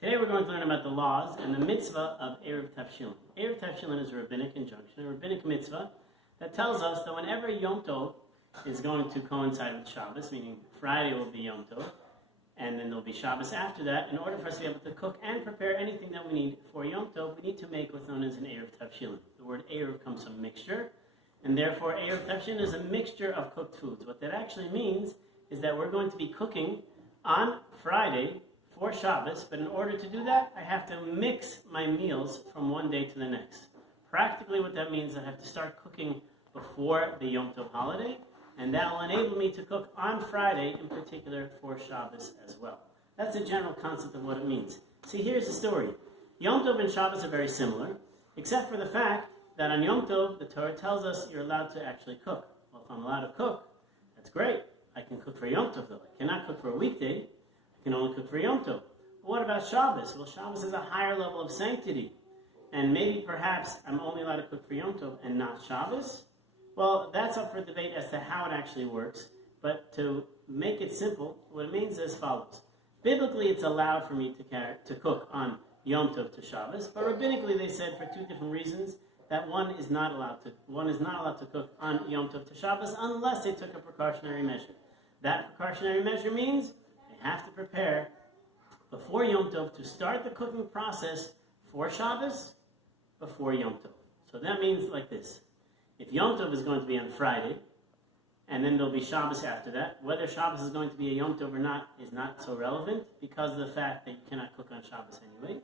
Today we're going to learn about the laws and the mitzvah of Eruv Tavshilin. Eruv Tavshilin is a rabbinic injunction, a rabbinic mitzvah that tells us that whenever Yom Tov is going to coincide with Shabbos, meaning Friday will be Yom Tov, and then there'll be Shabbos after that, in order for us to be able to cook and prepare anything that we need for Yom Tov, we need to make what's known as an Eruv Tavshilin. The word Eruv comes from mixture, and therefore Eruv Tavshilin is a mixture of cooked foods. What that actually means is that we're going to be cooking on Friday for Shabbos, but in order to do that, I have to mix my meals from one day to the next. Practically what that means is I have to start cooking before the Yom Tov holiday, and that will enable me to cook on Friday, in particular for Shabbos as well. That's the general concept of what it means. See, here's the story. Yom Tov and Shabbos are very similar, except for the fact that on Yom Tov, the Torah tells us you're allowed to actually cook. Well, if I'm allowed to cook, that's great. I can cook for Yom Tov, though. I cannot cook for a weekday. I can only cook for Yom Tov. But what about Shabbos? Well, Shabbos is a higher level of sanctity. And maybe perhaps I'm only allowed to cook for Yom Tov and not Shabbos? Well, that's up for debate as to how it actually works. But to make it simple, what it means is as follows. Biblically, it's allowed for me to cook on Yom Tov to Shabbos. But rabbinically, they said for two different reasons that one is not allowed to cook on Yom Tov to Shabbos unless they took a precautionary measure. That precautionary measure means have to prepare before Yom Tov to start the cooking process for Shabbos before Yom Tov. So that means like this. If Yom Tov is going to be on Friday, and then there'll be Shabbos after that, whether Shabbos is going to be a Yom Tov or not is not so relevant because of the fact that you cannot cook on Shabbos anyway.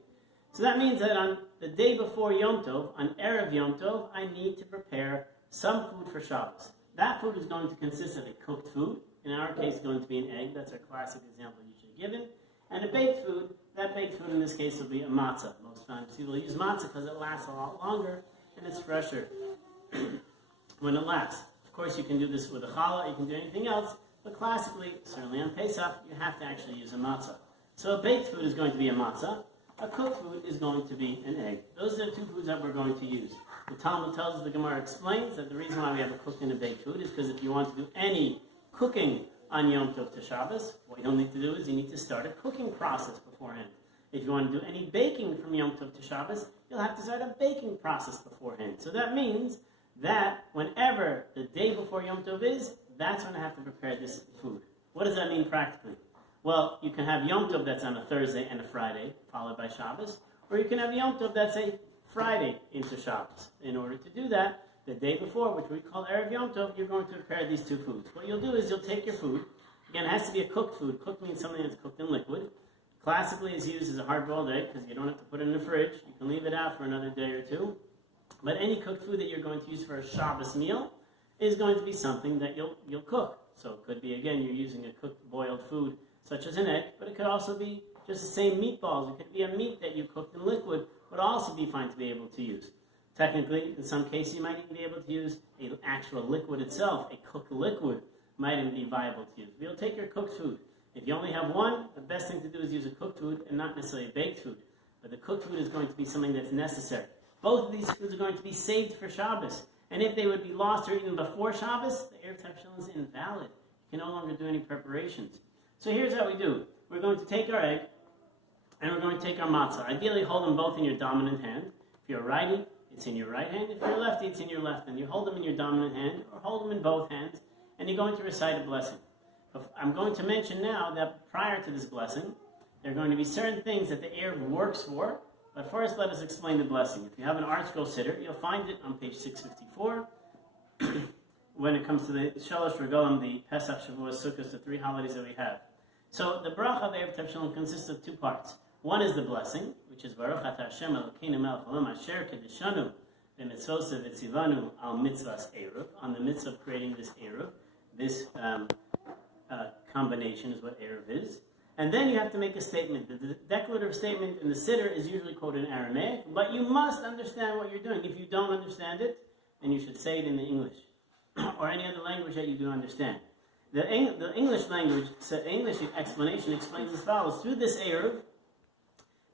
So that means that on the day before Yom Tov, on Erev Yom Tov, I need to prepare some food for Shabbos. That food is going to consist of a cooked food. In our case, it's going to be an egg. That's our classic example usually given. And a baked food. That baked food in this case will be a matzah. Most times people use matzah because it lasts a lot longer and it's fresher when it lasts. Of course, you can do this with a challah. You can do anything else. But classically, certainly on Pesach, you have to actually use a matzah. So a baked food is going to be a matzah. A cooked food is going to be an egg. Those are the two foods that we're going to use. The Talmud tells us, the Gemara explains, that the reason why we have a cooked and a baked food is because if you want to do any cooking on Yom Tov to Shabbos, what you'll need to do is you need to start a cooking process beforehand. If you want to do any baking from Yom Tov to Shabbos, you'll have to start a baking process beforehand. So that means that whenever the day before Yom Tov is, that's when I have to prepare this food. What does that mean practically? Well, you can have Yom Tov that's on a Thursday and a Friday, followed by Shabbos, or you can have Yom Tov that's a Friday into Shabbos. In order to do that, the day before, which we call Erev Yom Tov, you're going to prepare these two foods. What you'll do is you'll take your food. Again, it has to be a cooked food. Cooked means something that's cooked in liquid. Classically, it's used as a hard-boiled egg because you don't have to put it in the fridge. You can leave it out for another day or two. But any cooked food that you're going to use for a Shabbos meal is going to be something that you'll cook. So it could be, again, you're using a cooked boiled food such as an egg, but it could also be just the same meatballs. It could be a meat that you cooked in liquid would also be fine to be able to use. Technically, in some cases, you might even be able to use an actual liquid itself. A cooked liquid might even be viable to use. But you'll take your cooked food. If you only have one, the best thing to do is use a cooked food and not necessarily a baked food. But the cooked food is going to be something that's necessary. Both of these foods are going to be saved for Shabbos. And if they would be lost or eaten before Shabbos, the Eruv Tavshilin is invalid. You can no longer do any preparations. So here's how we do. We're going to take our egg, and we're going to take our matzah. Ideally, hold them both in your dominant hand. If you're righty, it's in your right hand. If you're lefty, it's in your left hand. You hold them in your dominant hand, or hold them in both hands, and you're going to recite a blessing. I'm going to mention now that prior to this blessing, there are going to be certain things that the Eruv works for, but first let us explain the blessing. If you have an art scroll sitter, you'll find it on page 654. When it comes to the Shalosh Regalim, the Pesach, Shavuos, Sukkot, the three holidays that we have. So the bracha of Eruv Tavshilin consists of two parts. One is the blessing, which is Baruch Atah Hashem Elokeinu Melech Haolam Asher Kedeshanu B'Mitzvosav V'Tzivanu Al Mitzvahs Eruv. On the mitzvah of creating this Eruv, this combination is what Eruv is. And then you have to make a statement. The declarative statement in the siddur is usually quoted in Aramaic, but you must understand what you're doing. If you don't understand it, then you should say it in the English or any other language that you do understand. The English language, English explanation explains as follows. Through this Eruv,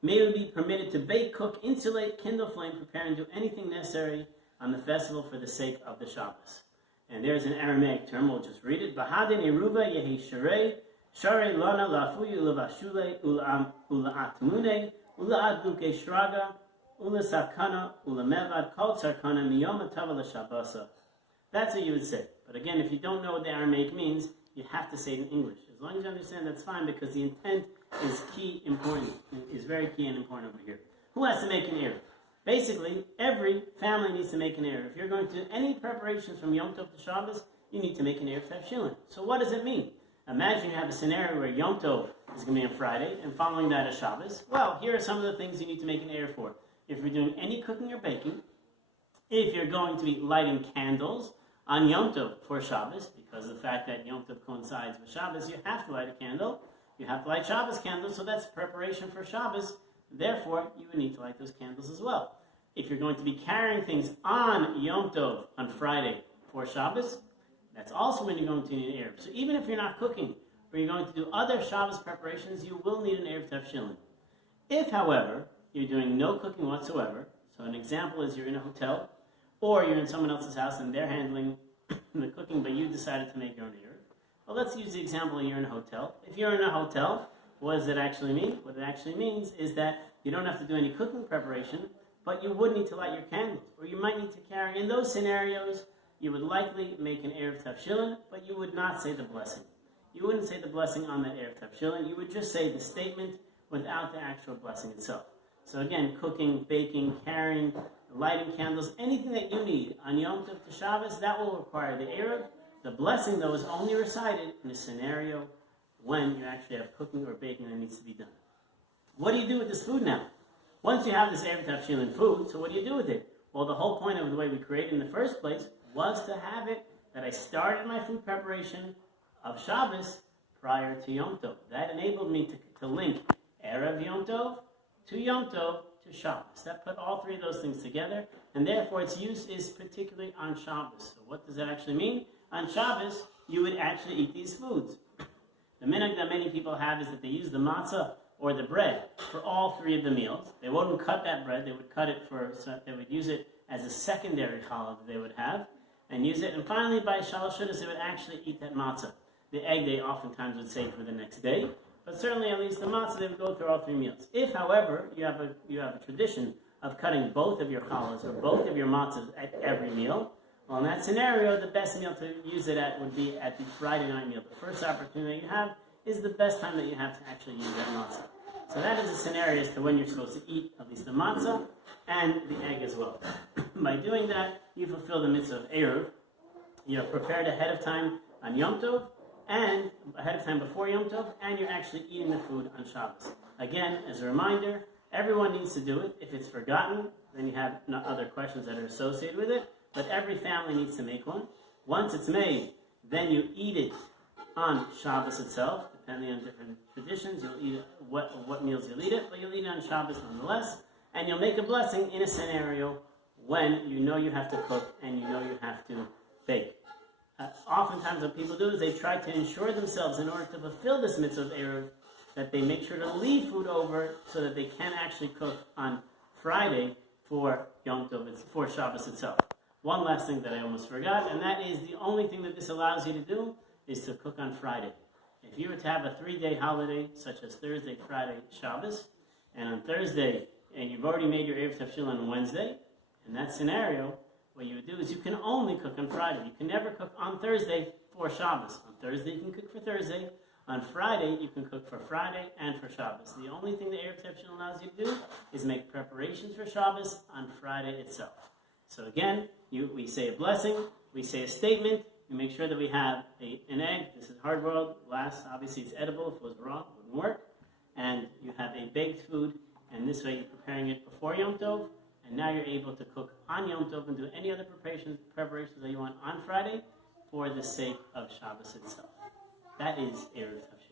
may we be permitted to bake, cook, insulate, kindle flame, prepare, and do anything necessary on the festival for the sake of the Shabbos. And there's an Aramaic term, we'll just read it. Bahadin Eruva Yehi Sharei Shari lana lafuyu levashule ula'atmune ula'adluke shraga ulasakana ulamevad kol sarkana miyom tov l'shabbos. That's what you would say. But again, if you don't know what the Aramaic means, you have to say it in English. As long as you understand, that's fine, because the intent is key, important, is very key and important over here. Who has to make an Eruv? Basically, every family needs to make an Eruv. If you're going to do any preparations from Yom Tov to Shabbos, you need to make an Eruv Tavshilin. So what does it mean? Imagine you have a scenario where Yom Tov is going to be on Friday, and following that is Shabbos. Well, here are some of the things you need to make an Eruv for. If you're doing any cooking or baking, if you're going to be lighting candles on Yom Tov for Shabbos, because of the fact that Yom Tov coincides with Shabbos, you have to light a candle. You have to light Shabbos candles, so that's preparation for Shabbos. Therefore, you would need to light those candles as well. If you're going to be carrying things on Yom Tov on Friday for Shabbos, that's also when you're going to need an Eruv. So even if you're not cooking, or you're going to do other Shabbos preparations, you will need an Eruv Tavshilin. If, however, you're doing no cooking whatsoever, so an example is you're in a hotel, or you're in someone else's house and they're handling the cooking, but you decided to make your own Eruv. Well, let's use the example you're in a hotel. If you're in a hotel, what does it actually mean? What it actually means is that you don't have to do any cooking preparation, but you would need to light your candles, or you might need to carry. In those scenarios, you would likely make an Eruv Tavshilin, but you would not say the blessing. You wouldn't say the blessing on that Eruv Tavshilin. You would just say the statement without the actual blessing itself. So again, cooking, baking, carrying, lighting candles, anything that you need on Yom Tov to Shabbos, that will require the Eruv. The blessing, though, is only recited in a scenario when you actually have cooking or baking that needs to be done. What do you do with this food now? Once you have this Eruv Tavshilin food, so what do you do with it? Well, the whole point of the way we created in the first place was to have it that I started my food preparation of Shabbos prior to Yom Tov. That enabled me to link Erev Yom Tov to Yom Tov to Shabbos. That put all three of those things together, and therefore its use is particularly on Shabbos. So what does that actually mean? On Shabbos, you would actually eat these foods. The minhag that many people have is that they use the matzah or the bread for all three of the meals. They wouldn't cut that bread, they would cut it they would use it as a secondary challah that they would have, and use it. And finally, by Shalosh Shudas, they would actually eat that matzah. The egg they oftentimes would save for the next day, but certainly at least the matzah they would go through all three meals. If, however, you have a tradition of cutting both of your challahs or both of your matzahs at every meal, well, in that scenario, the best meal to use it at would be at the Friday night meal. The first opportunity you have is the best time that you have to actually use that matzah. So that is a scenario as to when you're supposed to eat at least the matzah and the egg as well. By doing that, you fulfill the mitzvah of Eruv. You're prepared ahead of time on Yom Tov, and ahead of time before Yom Tov, and you're actually eating the food on Shabbos. Again, as a reminder, everyone needs to do it. If it's forgotten, then you have other questions that are associated with it, but every family needs to make one. Once it's made, then you eat it on Shabbos itself. Depending on different traditions, you'll eat it, what meals you'll eat it, but you'll eat it on Shabbos nonetheless, and you'll make a blessing in a scenario when you know you have to cook and you know you have to bake. Oftentimes what people do is they try to ensure themselves, in order to fulfill this mitzvah of Eruv, that they make sure to leave food over so that they can actually cook on Friday for Yom Tov, for Shabbos itself. One last thing that I almost forgot, and that is the only thing that this allows you to do is to cook on Friday. If you were to have a 3-day holiday, such as Thursday, Friday, Shabbos, and on Thursday, and you've already made your Eruv Tavshilin on Wednesday, in that scenario, what you would do is you can only cook on Friday. You can never cook on Thursday for Shabbos. On Thursday, you can cook for Thursday. On Friday, you can cook for Friday and for Shabbos. The only thing the Eruv Tavshilin allows you to do is make preparations for Shabbos on Friday itself. So again, we say a blessing, we say a statement, we make sure that we have an egg. This is hard-boiled. Last, obviously, it's edible. If it was raw, it wouldn't work. And you have a baked food, and this way you're preparing it before Yom Tov, and now you're able to cook on Yom Tov and do any other preparations that you want on Friday for the sake of Shabbos itself. That is Eruv Tavshilin.